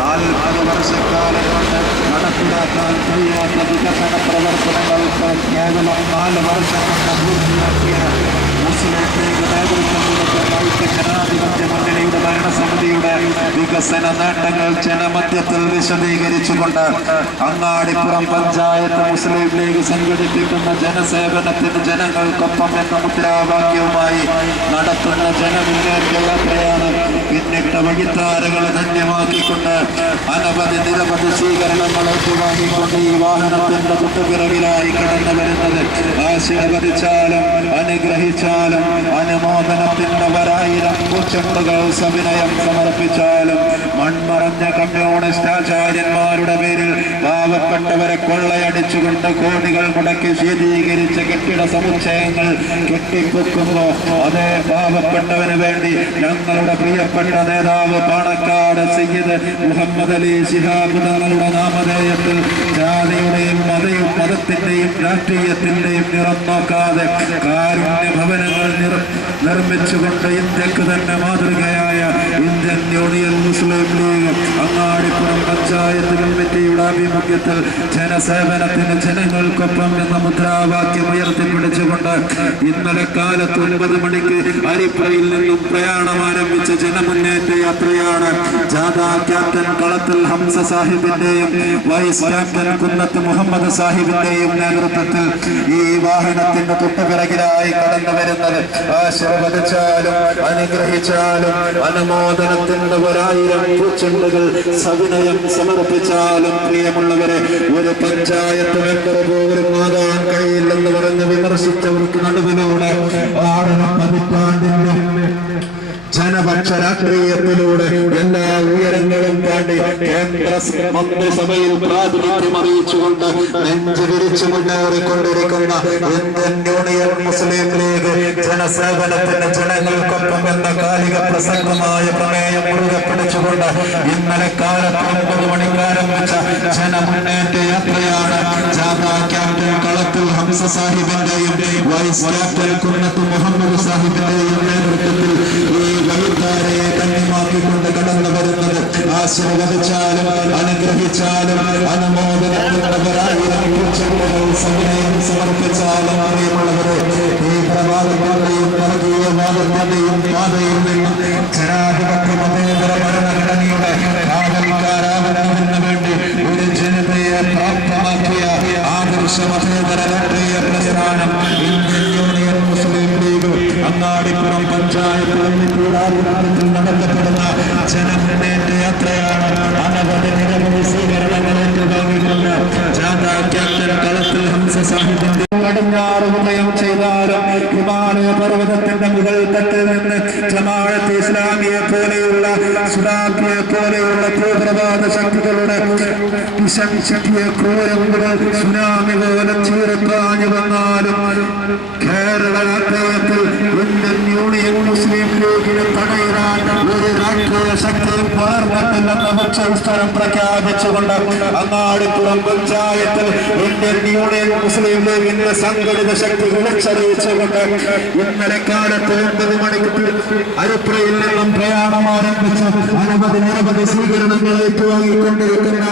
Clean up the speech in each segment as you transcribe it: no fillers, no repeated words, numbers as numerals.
40 വർഷക്കാലം കൊണ്ട് നടപ്പിലാക്കാൻ കഴിയാത്ത വികസന പ്രവർത്തനങ്ങൾക്ക് കേവലം 4 വർഷം കൊണ്ട് പൂർത്തിയാക്കിയ മുസ്ലിം ലീഗ് നേതൃത്വം കൊടുക്കുന്ന ഐക്യജനാധിപത്യ മുന്നണിയുടെ ഭരണസമിതിയുടെ വികസന നേട്ടങ്ങൾ ജനമധ്യത്തിൽ വിശദീകരിച്ചുകൊണ്ട് അങ്ങാടിപ്പുറം പഞ്ചായത്ത് മുസ്ലിം ലീഗ് സംഘടിപ്പിക്കുന്ന ജനസേവനത്തിന് ജനങ്ങൾക്കൊപ്പം എന്ന മുദ്രാവാക്യവുമായി നടത്തുന്ന ജനമുന്നേറ്റ യാത്രയാണ് പിന്നിട്ട വഴിത്താരകൾ ധന്യമാക്കിക്കൊണ്ട് നിരവധി സ്വീകരണങ്ങൾ ഏറ്റുവാങ്ങിക്കൊണ്ട് ഈ വാഹനത്തിന്റെ തൊട്ടുപിറകിലായി കടന്നു വരുന്നത് ആശീർവദിച്ചാലും അനുഗ്രഹിച്ചാലും അനുമോദനത്തിന്റെ 1000 പൂച്ചെണ്ടുകൾ സവിനയം സമർപ്പിച്ചാലും മൺമറഞ്ഞ കമ്മ്യൂണിസ്റ്റ് ആചാര്യന്മാരുടെ പേരിൽ പാവപ്പെട്ടവരെ കൊള്ളയടിച്ചുകൊണ്ട് കോടികൾ മുടക്കി ശീതീകരിച്ച കെട്ടിട സമുച്ചയങ്ങൾ കെട്ടിപ്പൊക്കുമ്പോ അതേ പാവപ്പെട്ടവന് വേണ്ടി ഞങ്ങളുടെ പ്രിയപ്പെട്ട നേതാവ് പാണക്കാട് സയ്യിദ് മുഹമ്മദ് അലി ശിഹാബ് തങ്ങളുടെ നാമധേയത്തിൽ ജാതിയുടെയും മതത്തിന്റെയും രാഷ്ട്രീയത്തിന്റെയും നിറം നോക്കാതെ കാരുണ്യ ഭവനങ്ങൾ നിർമ്മിച്ചുകൊണ്ട് ഇന്ത്യക്ക് തന്നെ മാതൃകയായ ഇന്ത്യൻ യൂണിയൻ മുസ്ലിം ലീഗ് അങ്ങാടിപ്പുറം പഞ്ചായത്ത് കമ്മിറ്റിയുടെ ആഭിമുഖ്യത്തിൽ ജനസേവനത്തിന് ജനങ്ങൾക്കൊപ്പം എന്ന മുദ്രാവാക്യം ഉയർത്തിപ്പിടിച്ചുകൊണ്ട് ഇന്നലെ കാലത്ത് 9 മണിക്ക് അരിപ്പയിൽ നിന്നും പ്രയാണം ആരംഭിച്ച ജനമുന്നേറ്റ യാത്രയാണ് ജാഥാ ക്യാപ്റ്റൻ കളത്തിൽ ഹംസ സാഹിബിന്റെയും വൈസ് ക്യാപ്റ്റൻ കുന്നത്ത് മുഹമ്മദ് സാഹിബിന്റെയും നേതൃത്വത്തിൽ ഈ വാഹനത്തിന്റെ തൊട്ടുപിറകിലായി കടന്നു വരുന്നത്. ആശീർവദിച്ചാലും അനുഗ്രഹിച്ചാലും അനുമോദനത്തിന്റെ 1000 പൂച്ചെണ്ടുകൾ സവിനയം സമർപ്പിച്ചാലും പ്രിയമുള്ളവരെ ഒരു പഞ്ചായത്ത് മെമ്പർ പോലും ആകാൻ കഴിയില്ലെന്ന് പറഞ്ഞ് വിമർശിച്ചവർക്ക് നടുവിലൂടെ 6 പതിറ്റാണ്ടിന്റെ ജനപക്ഷ രാഷ്ട്രീയത്തിലൂടെ എല്ലാ ഉയരങ്ങളും താണ്ടി കേന്ദ്ര മന്ത്രിസഭയിൽ പ്രാതിനിധ്യം അറിയിച്ചുകൊണ്ട് നെഞ്ചു വിരിച്ചു മുന്നേറിക്കൊണ്ടിരിക്കുന്ന ഇന്ത്യൻ യൂണിയൻ മുസ്ലിം ലീഗ് ജനസേവനത്തിന് ജനങ്ങൾക്കൊപ്പം എന്ന കാലിക പ്രസക്തമായ പ്രമേയം മുറുകെ പിടിച്ചുകൊണ്ട് ഇന്നലെ കാലത്ത് 9 മണിക്ക് ആരംഭിച്ച ജനമുന്നേറ്റ യാത്രയാണ് ജാഥാ ക്യാപ്റ്റൻ കളത്തിൽ ഹംസ സാഹിബിന്റെയും വൈസ് ക്യാപ്റ്റൻ കുന്നത്ത് മുഹമ്മദ് സാഹിബിന്റെയും നേതൃത്വത്തിൽ ഈ വഴിത്താരയെ ധന്യമാക്കിക്കൊണ്ട് കടന്നു വരുന്നത്. ആശീർവദിച്ചാലും അനുഗ്രഹിച്ചാലും അനുമോദനത്തിന്റെ 1000 പൂച്ചെണ്ടുകൾ സവിനയം സമർപ്പിച്ചാലും പ്രിയമുള്ളവരെ ഈ പ്രഭാതങ്ങളുടെയും വർഗീയവാദത്തിന്റെയും പാതയിൽ നിന്നും ജനാധിപത്യ മതേതര ഭരണഘടനയുടെ കാവൽക്കാരാകുന്നതിന് വേണ്ടി ഒരു ജനതയെ പ്രാപ്തമാക്കിയ ആദർശ മതേതര രാഷ്ട്രീയ പ്രസ്ഥാനം ഇന്ത്യൻ യൂണിയൻ മുസ്ലിം ലീഗ് അങ്ങാടിപ്പുറം പഞ്ചായത്ത് കമ്മിറ്റിയുടെ ആഭിമുഖ്യത്തിൽ നടത്തപ്പെടുന്ന ജനമുന്നേറ്റ യാത്രയാണ്. നിരവധി സ്വീകരണങ്ങൾ ഏറ്റുവാങ്ങിക്കൊണ്ട് ജാഥാ ക്യാപ്റ്റൻ കളത്തിൽ ഹംസ സാഹിബിന്റെ കടിഞ്ഞാറ് ഉദയം ചെയ്താലും ഹിമാലയ പർവ്വതത്തിന്റെ മുകൾ തട്ടിൽ നിന്ന് ജമാഅത്തെ ഇസ്ലാമിയെ പോലെയുള്ള സുഡാക്കിയെ പോലെയുള്ള തീവ്രവാദ ശക്തികളുടെ ശക്തിയെ ക്രൂരമുകൾ സുനാമി പോലെ ചീറിപ്പാഞ്ഞു വന്നാലും കേരള രാഷ്ട്രീയത്തിൽ ഇന്ത്യൻ യൂണിയൻ മുസ്ലിം ലീഗിനെ തടയിടാൻ ഒരു രാഷ്ട്രീയ ശക്തിയും വളർന്നിട്ടില്ലെന്ന പക്ഷം പ്രഖ്യാപിച്ചുകൊണ്ട് അങ്ങാടിപ്പുറം പഞ്ചായത്തിൽ ഇന്ത്യൻ യൂണിയൻ മുസ്ലിം ലീഗിന്റെ സംഘടിത ശക്തി വിളിച്ചറിയിച്ചുകൊണ്ട് ഇന്നലെ കാലത്ത് 9 മണിക്ക് അരിപ്പയിൽ നിന്നും പ്രയാണം ആരംഭിച്ച് നിരവധി സ്വീകരണങ്ങൾ ഏറ്റുവാങ്ങിക്കൊണ്ടിരിക്കുന്ന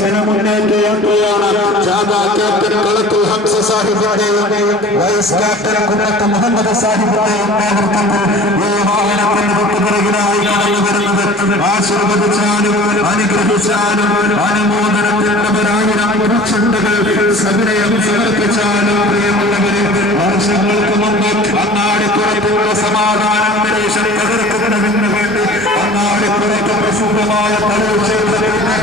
ജനമുന്നേറ്റ യാത്രയാണ് ജാഥാ ക്യാപ്റ്റൻ കളത്തിൽ ഹംസ സാഹിബിന്റെയും വൈസ് ക്യാപ്റ്റൻ കുന്നത്ത് മുഹമ്മദ് സാഹിബിന്റെയും നേതൃത്വത്തിൽ ഈ വാഹനത്തിന് തൊട്ടുപിറകിലായി കടന്നു വരുന്നത്. ആശീർവദിച്ചാലും അനുഗ്രഹിച്ചാലും അനുമോദനത്തിന്റെ 1000 പൂച്ചെണ്ടുകൾ സവിനയം സമർപ്പിച്ചാലും പ്രിയമുള്ളവരെ വർഷങ്ങൾക്ക് മുമ്പ് അങ്ങാടിപ്പുറത്തുള്ള സമാധാന അന്തരീക്ഷം തകർക്കുന്നതിന് വേണ്ടി അങ്ങാടിപ്പുറത്ത് പ്രസിദ്ധമായ തലവ് ക്ഷേത്രത്തിന്റെ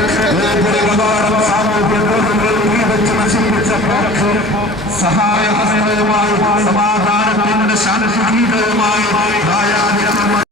സാമൂഹ്യ ബോധങ്ങൾ വെച്ച് നശീലിച്ചപ്പോൾ സഹായഹസ്തവുമായി സമാധാനത്തിന്റെ ശാന്തി